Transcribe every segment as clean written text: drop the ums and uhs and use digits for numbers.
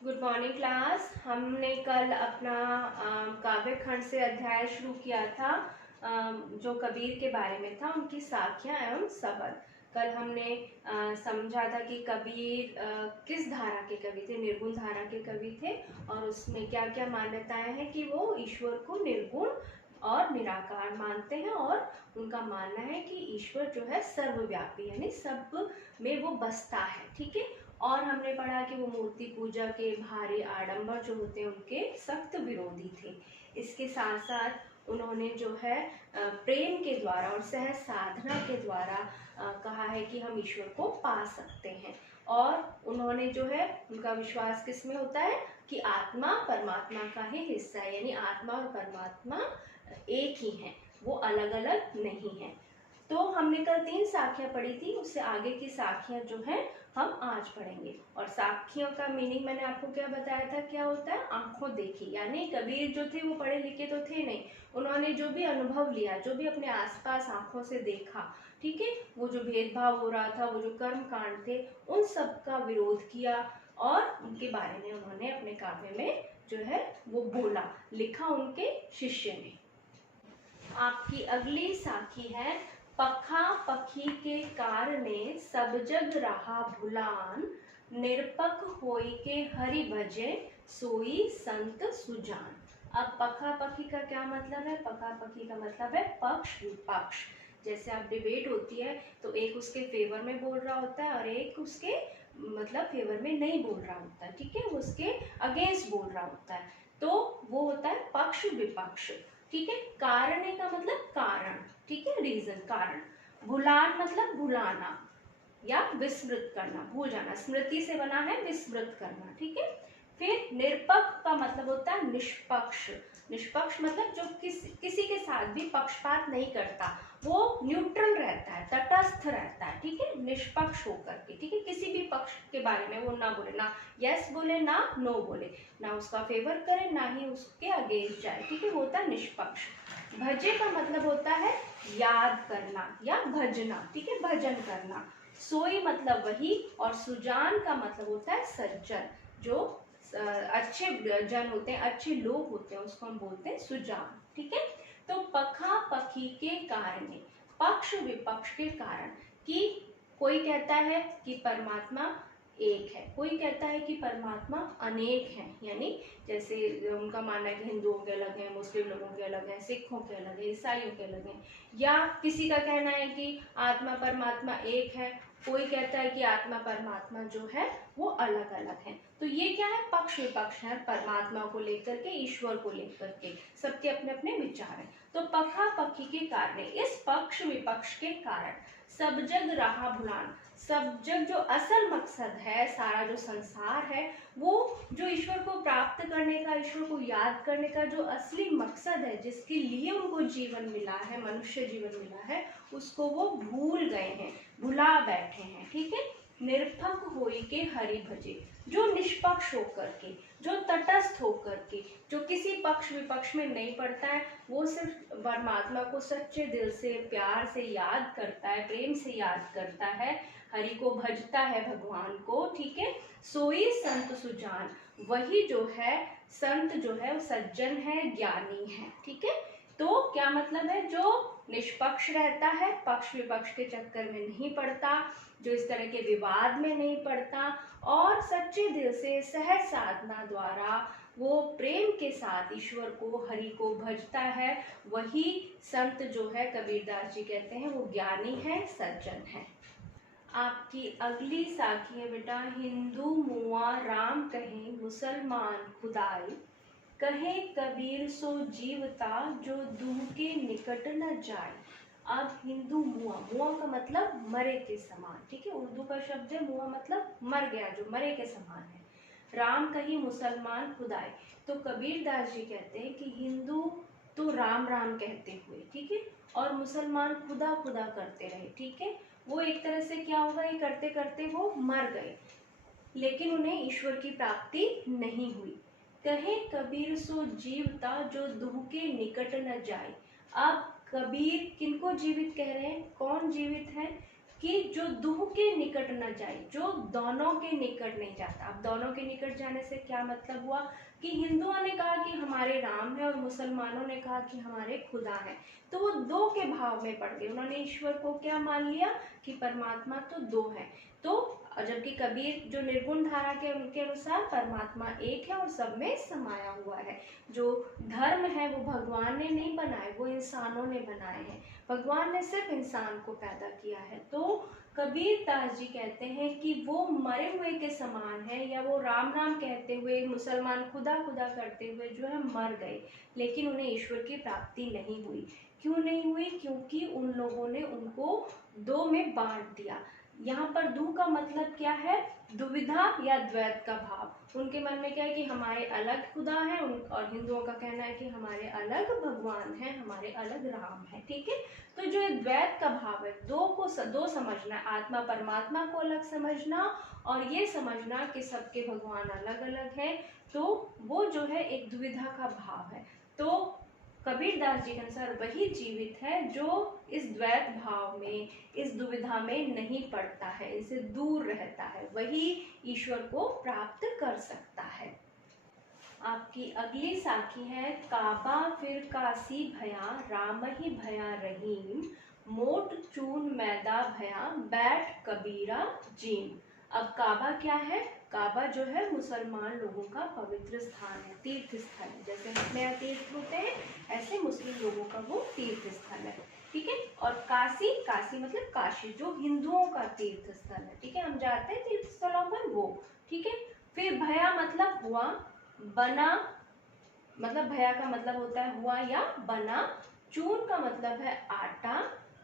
Good morning class. हमने कल अपना काव्य खंड से अध्याय शुरू किया था, जो कबीर के बारे में था, उनकी साखियां एवं सबद। कल हमने समझा था कि कबीर किस धारा के कवि थे, निर्गुण धारा के कवि थे, और उसमें क्या क्या मान्यताएं हैं कि वो ईश्वर को निर्गुण और निराकार मानते हैं, और उनका मानना है कि ईश्वर जो है सर्वव्यापी, यानी सब में वो बसता है। ठीक है। और हमने पढ़ा कि वो मूर्ति पूजा के भारी आडंबर जो होते हैं उनके सख्त विरोधी थे। इसके साथ साथ उन्होंने जो है प्रेम के द्वारा और सहज साधना के द्वारा कहा है कि हम ईश्वर को पा सकते हैं। और उन्होंने जो है उनका विश्वास किस में होता है कि आत्मा परमात्मा का ही हिस्सा है, यानी आत्मा और परमात्मा एक ही है, वो अलग अलग नहीं है। तो हमने कल 3 साखियां पढ़ी थी, उससे आगे की साखियां जो है हम आज पढ़ेंगे। और साखियों का मीनिंग मैंने आपको क्या बताया था, क्या होता है, आंखों देखी। यानी कबीर जो थे वो पढ़े लिखे तो थे नहीं, उन्होंने जो भी अनुभव लिया, जो भी अपने आसपास आंखों से देखा, ठीक है, वो जो भेदभाव हो रहा था, वो जो कर्म कांड थे, उन सब का विरोध किया, और उनके बारे में उन्होंने अपने काव्य में जो है वो बोला, लिखा उनके शिष्य ने। आपकी अगली साखी है, पखा पखी के कारणे सब जग रहा भुलान, निरपक होई के हरि भजे सोई संत सुजान। अब पखा पखी का क्या मतलब है? पखा पखी का मतलब है पक्ष विपक्ष। जैसे आप डिबेट होती है तो एक उसके फेवर में बोल रहा होता है और एक उसके मतलब फेवर में नहीं बोल रहा होता है, ठीक है, उसके अगेंस्ट बोल रहा होता है, तो वो होता है पक्ष विपक्ष। ठीक है। कारण का मतलब कारण, ठीक है, रीजन, कारण। भुलान मतलब भुलाना या विस्मृत करना, भूल जाना, स्मृति से बना है विस्मृत करना। ठीक है। फिर निरपक्ष का मतलब होता है निष्पक्ष। निष्पक्ष मतलब जो किसी के साथ भी पक्षपात नहीं करता, वो न्यूट्रल रहता है, तटस्थ रहता है। ठीक है, निष्पक्ष होकर के, ठीक है, किसी भी पक्ष के बारे में वो ना बोले, ना यस बोले ना नो बोले, ना उसका फेवर करे ना ही उसके अगेंस्ट जाए। ठीक है, वो होता है निष्पक्ष। भजे का मतलब होता है याद करना या भजना, ठीक है, भजन करना। सोई मतलब वही, और सुजान का मतलब होता है सज्जन, जो अच्छे जन होते हैं, अच्छे लोग होते हैं, उसको हम बोलते हैं सुजान। ठीक है। तो पखा पखी के कारण, पक्ष विपक्ष के कारण, कि कोई कहता है कि परमात्मा एक है, कोई कहता है कि परमात्मा अनेक है, यानी जैसे उनका मानना है कि हिंदुओं के अलग हैं, मुस्लिम लोगों के अलग हैं, सिखों के अलग है, ईसाइयों के अलग हैं, या किसी का कहना है कि आत्मा परमात्मा एक है, कोई कहता है कि आत्मा परमात्मा जो है वो अलग अलग है। तो ये क्या है, पक्ष विपक्ष है, परमात्मा को लेकर के, ईश्वर को लेकर के, सबके अपने अपने विचार हैं। तो पखा पखी के कारण, इस पक्ष विपक्ष के कारण सब जग रहा भुलान, सब जग जो असल मकसद है, सारा जो संसार है, वो जो ईश्वर को प्राप्त करने का, ईश्वर को याद करने का जो असली मकसद है, जिसके लिए उनको जीवन मिला है, मनुष्य जीवन मिला है, उसको वो भूल गए हैं, भुला बैठे हैं। ठीक है। निरपक होई के हरि भजे, जो निष्पक्ष होकर के, जो तटस्थ होकर के, जो किसी पक्ष विपक्ष में नहीं पड़ता है, वो सिर्फ परमात्मा को सच्चे दिल से, प्यार से याद करता है, प्रेम से याद करता है, हरि को भजता है, भगवान को। ठीक है। सोई संत सुजान, वही जो है संत, जो है वो सज्जन है, ज्ञानी है। ठीक है। तो क्या मतलब है, जो निष्पक्ष रहता है, पक्ष विपक्ष के चक्कर में नहीं पड़ता, जो इस तरह के विवाद में नहीं पड़ता, और सच्चे दिल से सहज साधना द्वारा वो प्रेम के साथ ईश्वर को, हरि को भजता है, वही संत जो है, कबीरदास जी कहते हैं, वो ज्ञानी है, सज्जन है। आपकी अगली साखी है बेटा, हिंदू मुआ राम कहे मुसलमान खुदाई, कहे कबीर सो जीवता जो दूह के निकट न जाए। अब हिंदू मुआ, मुआ का मतलब मरे के समान, ठीक है, उर्दू का शब्द है मुआ, मतलब मर गया, जो मरे के समान है। राम कही मुसलमान खुदाई, तो कबीरदास जी कहते हैं कि हिंदू तो राम राम कहते हुए, ठीक है, और मुसलमान खुदा खुदा करते रहे, ठीक है, वो एक तरह से क्या होगा, ये करते करते वो मर गए, लेकिन उन्हें ईश्वर की प्राप्ति नहीं हुई। कहे कबीर सो जीवता जो दूह के निकट न जाए। अब कबीर किनको जीवित कह रहे हैं, कौन जीवित है? कि जो दूह के निकट न जाए, जो दोनों के निकट नहीं जाता। अब दोनों के निकट जाने से क्या मतलब हुआ कि हिंदुओं ने कहा कि हमारे राम है और मुसलमानों ने कहा कि हमारे खुदा है, तो वो दो के भाव में पड़ गए। उन्होंने ईश्वर को क्या मान लिया कि परमात्मा तो दो है, तो जबकि कबीर जो निर्गुण धारा के उनके अनुसार परमात्मा एक है और सब में समाया हुआ है। जो धर्म है वो भगवान ने नहीं बनाए, वो इंसानों ने बनाए हैं। भगवान ने सिर्फ इंसान को पैदा किया है। तो कबीर दास जी कहते हैं कि वो मरे हुए के समान है, या वो राम राम कहते हुए, मुसलमान खुदा खुदा करते हुए जो है मर गए, लेकिन उन्हें ईश्वर की प्राप्ति नहीं हुई। क्यों नहीं हुई? क्योंकि उन लोगों ने उनको दो में बांट दिया। यहाँ पर दू का मतलब क्या है? दुविधा या द्वैत का भाव। उनके मन में क्या है कि हमारे अलग खुदा है, और हिंदुओं का कहना है कि हमारे अलग भगवान है, हमारे अलग राम है। ठीक है, तो जो द्वैत का भाव है, दो समझना, आत्मा परमात्मा को अलग समझना और ये समझना कि सबके भगवान अलग अलग है, तो वो जो है एक दुविधा का भाव है। तो कबीर दास जी के अनुसार वही जीवित है जो इस द्वैत भाव में, इस दुविधा में नहीं पड़ता है, इसे दूर रहता है, वही ईश्वर को प्राप्त कर सकता है। आपकी अगली साखी है, काबा फिर काशी भया, राम ही भया रहीम, मोट चून मैदा भया, बैठ कबीरा जीम। अब काबा क्या है? काबा जो है मुसलमान लोगों का पवित्र स्थान है, तीर्थ स्थल है। जैसे हमारे यहाँ तीर्थ होते हैं, ऐसे मुस्लिम लोगों का वो तीर्थ स्थल है। ठीक है, और काशी, काशी मतलब काशी, जो हिंदुओं का तीर्थ स्थल है। ठीक है, हम जाते हैं तीर्थ स्थलों पर, वो। ठीक है, फिर भया मतलब हुआ, बना मतलब भया का मतलब होता है हुआ या बना, चून का मतलब है आटा,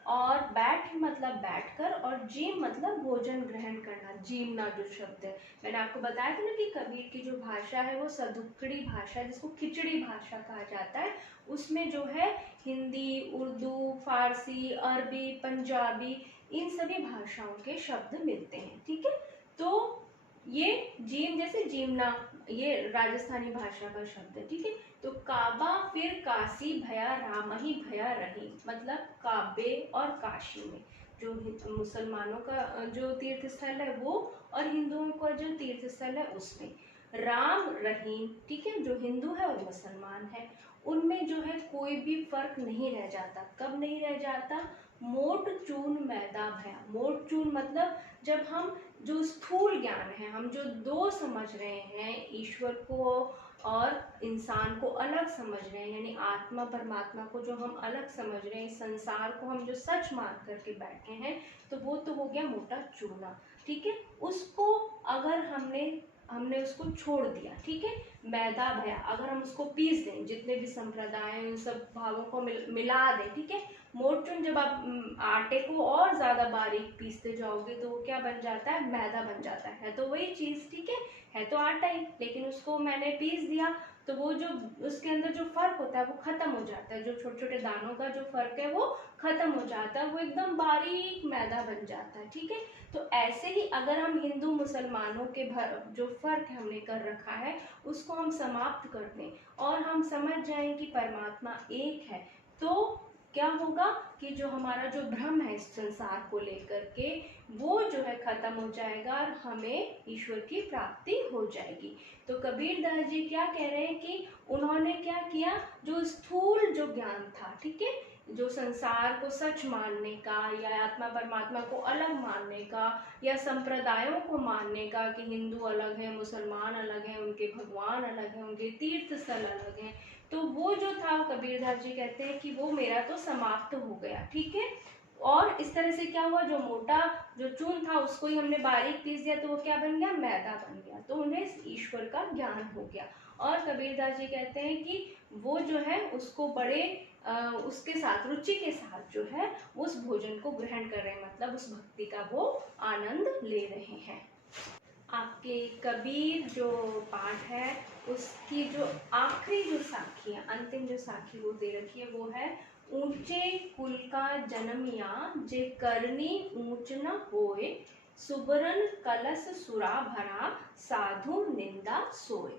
और बैठ मतलब बैठकर, और जीम मतलब भोजन ग्रहण करना, जीमना जो शब्द है। मैंने आपको बताया था ना कि कबीर की जो भाषा है वो सदुक्कड़ी भाषा, जिसको खिचड़ी भाषा कहा जाता है। उसमें जो है हिंदी, उर्दू, फारसी, अरबी, पंजाबी, इन सभी भाषाओं के शब्द मिलते हैं। ठीक है, तो ये जीम जैसे जीमना, ये राजस्थानी भाषा का शब्द है। ठीक है, तो काबा फिर काशी भया, राम ही भया रही, मतलब काबे और काशी में, जो मुसलमानों का जो तीर्थ स्थल है वो, और हिंदुओं का जो तीर्थ स्थल है उसमें राम रहीम। ठीक है, जो हिंदू है और मुसलमान है, उनमें जो है कोई भी फर्क नहीं रह जाता। कब नहीं रह जाता? मोट चून मैदा भया। मोट चून मतलब जब हम जो स्थूल ज्ञान है, हम जो दो समझ रहे हैं, ईश्वर को और इंसान को अलग समझ रहे हैं, यानी आत्मा परमात्मा को जो हम अलग समझ रहे हैं, संसार को हम जो सच मान करके बैठे हैं, तो वो तो हो गया मोटा चूना। ठीक है, उसको अगर हमने उसको छोड़ दिया, ठीक है, मैदा भया, अगर हम उसको पीस दें, जितने भी संप्रदाय हैं उन सब भावों को मिला दें, ठीक है, मोट चून, जब आप आटे को और ज्यादा बारीक पीसते जाओगे तो वो क्या बन जाता है? मैदा बन जाता है। तो वही चीज, ठीक है तो आटा ही, लेकिन उसको मैंने पीस दिया तो वो जो उसके अंदर जो फर्क होता है वो खत्म हो जाता है, जो छोटे छोटे दानों का जो फर्क है वो खत्म हो जाता है, वो एकदम बारीक मैदा बन जाता है। ठीक है, तो ऐसे ही अगर हम हिंदू मुसलमानों के जो फर्क हमने कर रखा है उसको हम समाप्त कर दें और हम समझ जाएं कि परमात्मा एक है, तो क्या होगा कि जो हमारा जो भ्रम है इस संसार को लेकर के, वो जो है खत्म हो जाएगा और हमें ईश्वर की प्राप्ति हो जाएगी। तो कबीर दास जी क्या कह रहे हैं कि उन्होंने क्या किया, जो स्थूल जो ज्ञान था, ठीक है, जो संसार को सच मानने का या आत्मा परमात्मा को अलग मानने का या संप्रदायों को मानने का कि हिंदू अलग है, मुसलमान अलग है, उनके भगवान अलग है, उनके तीर्थ स्थल अलग हैं, तो वो जो था कबीरदास जी कहते हैं कि वो मेरा तो समाप्त हो गया। ठीक है, और इस तरह से क्या हुआ, जो मोटा जो चून था उसको ही हमने बारीक पीस दिया तो वो क्या बन गया? मैदा बन गया। तो उन्हें ईश्वर का ज्ञान हो गया। और कबीरदास जी कहते हैं कि वो जो है उसको बड़े उसके साथ, रुचि के साथ जो है उस भोजन को ग्रहण कर रहे हैं, मतलब उस भक्ति का वो आनंद ले रहे हैं। आपके कबीर जो पाठ है उसकी जो आखिरी जो साखी है, अंतिम जो साखी वो दे रखी है, वो है ऊंचे कुल का जन्मिया, जे करनी ऊंच न होए, सुबरन कलश सुरा भरा, साधु निंदा सोए।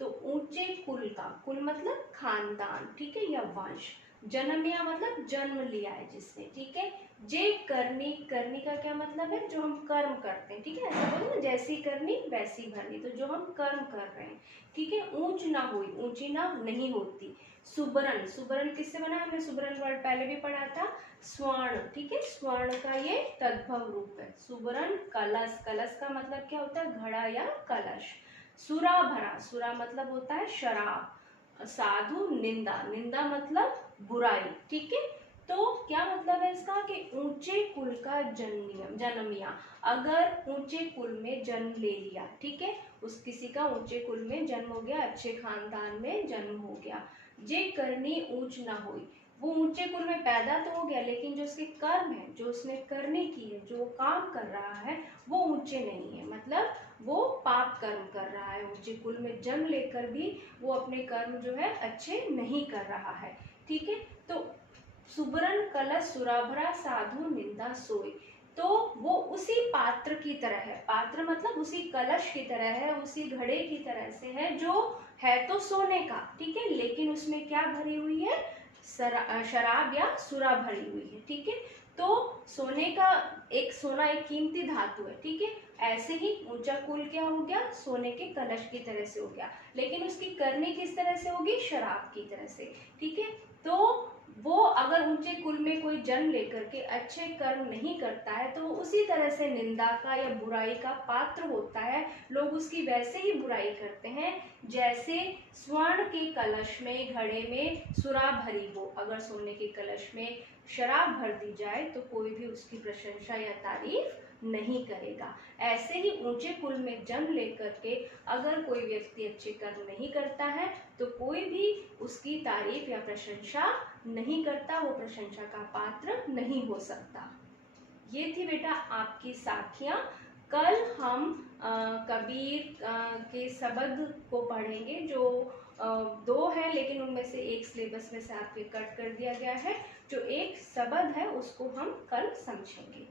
तो ऊंचे कुल का, कुल मतलब खानदान, ठीक है, या वंश, जन्मिया मतलब जन्म लिया है जिसने, ठीक है। जे करनी, करनी का क्या मतलब है, जो हम कर्म करते हैं, ठीक है। ऐसा बोलो ना, जैसी करनी वैसी भरनी, तो जो हम कर्म कर रहे हैं, ठीक है। ऊंच ना हुई, ऊंची ना नहीं होती। सुबरन, सुबरन किससे बना, हमने सुबरन वर्ड पहले भी पढ़ा था, स्वर्ण, ठीक है। स्वर्ण का ये तद्भव रूप है सुबरन। कलश, कलश का मतलब क्या होता है, घड़ा या कलश। सुरा भरा, सुरा मतलब होता है शराब। साधु, निंदा, निंदा मतलब बुराई, ठीक है। तो क्या मतलब है इसका, कि ऊंचे कुल का जन्मिया, अगर ऊंचे कुल में जन्म ले लिया, ठीक है, उस किसी का ऊंचे कुल में जन्म हो गया, अच्छे खानदान में जन्म हो गया। जे करनी ऊंच ना हुई, वो ऊंचे कुल में पैदा तो हो गया, लेकिन जो उसके कर्म है, जो उसने करनी की है, जो काम कर रहा है, वो ऊंचे नहीं है, मतलब वो पाप कर्म कर रहा है। ऊंचे कुल में जन्म लेकर भी वो अपने कर्म जो है अच्छे नहीं कर रहा है, ठीक है। तो सुबरन कलश सुराभरा साधु निंदा सोई, तो वो उसी पात्र की तरह है, पात्र मतलब उसी कलश की तरह है, उसी घड़े की तरह से है, जो है तो सोने का, ठीक है, लेकिन उसमें क्या भरी हुई है, शराब या सुरा भरी हुई है, ठीक है। तो सोने का, एक सोना एक कीमती धातु है, ठीक है। ऐसे ही ऊंचा कुल क्या हो गया, सोने के कलश की तरह से हो गया, लेकिन उसकी करनी किस तरह से होगी, शराब की तरह से, ठीक है। तो वो अगर ऊंचे कुल में कोई जन्म लेकर के अच्छे कर्म नहीं करता है, तो उसी तरह से निंदा का या बुराई का पात्र होता है। लोग उसकी वैसे ही बुराई करते हैं जैसे स्वर्ण के कलश में, घड़े में सुरा भरी हो। अगर सोने के कलश में शराब भर दी जाए तो कोई भी उसकी प्रशंसा या तारीफ नहीं करेगा। ऐसे ही ऊंचे कुल में जन्म लेकर के अगर कोई व्यक्ति अच्छे कर्म नहीं करता है, तो कोई भी उसकी तारीफ या प्रशंसा नहीं करता, वो प्रशंसा का पात्र नहीं हो सकता। ये थी बेटा आपकी साखियां। कल हम कबीर के शब्द को पढ़ेंगे, जो दो है, लेकिन उनमें से एक सिलेबस में से आपके कट कर दिया गया है। जो एक शब्द है उसको हम कल समझेंगे।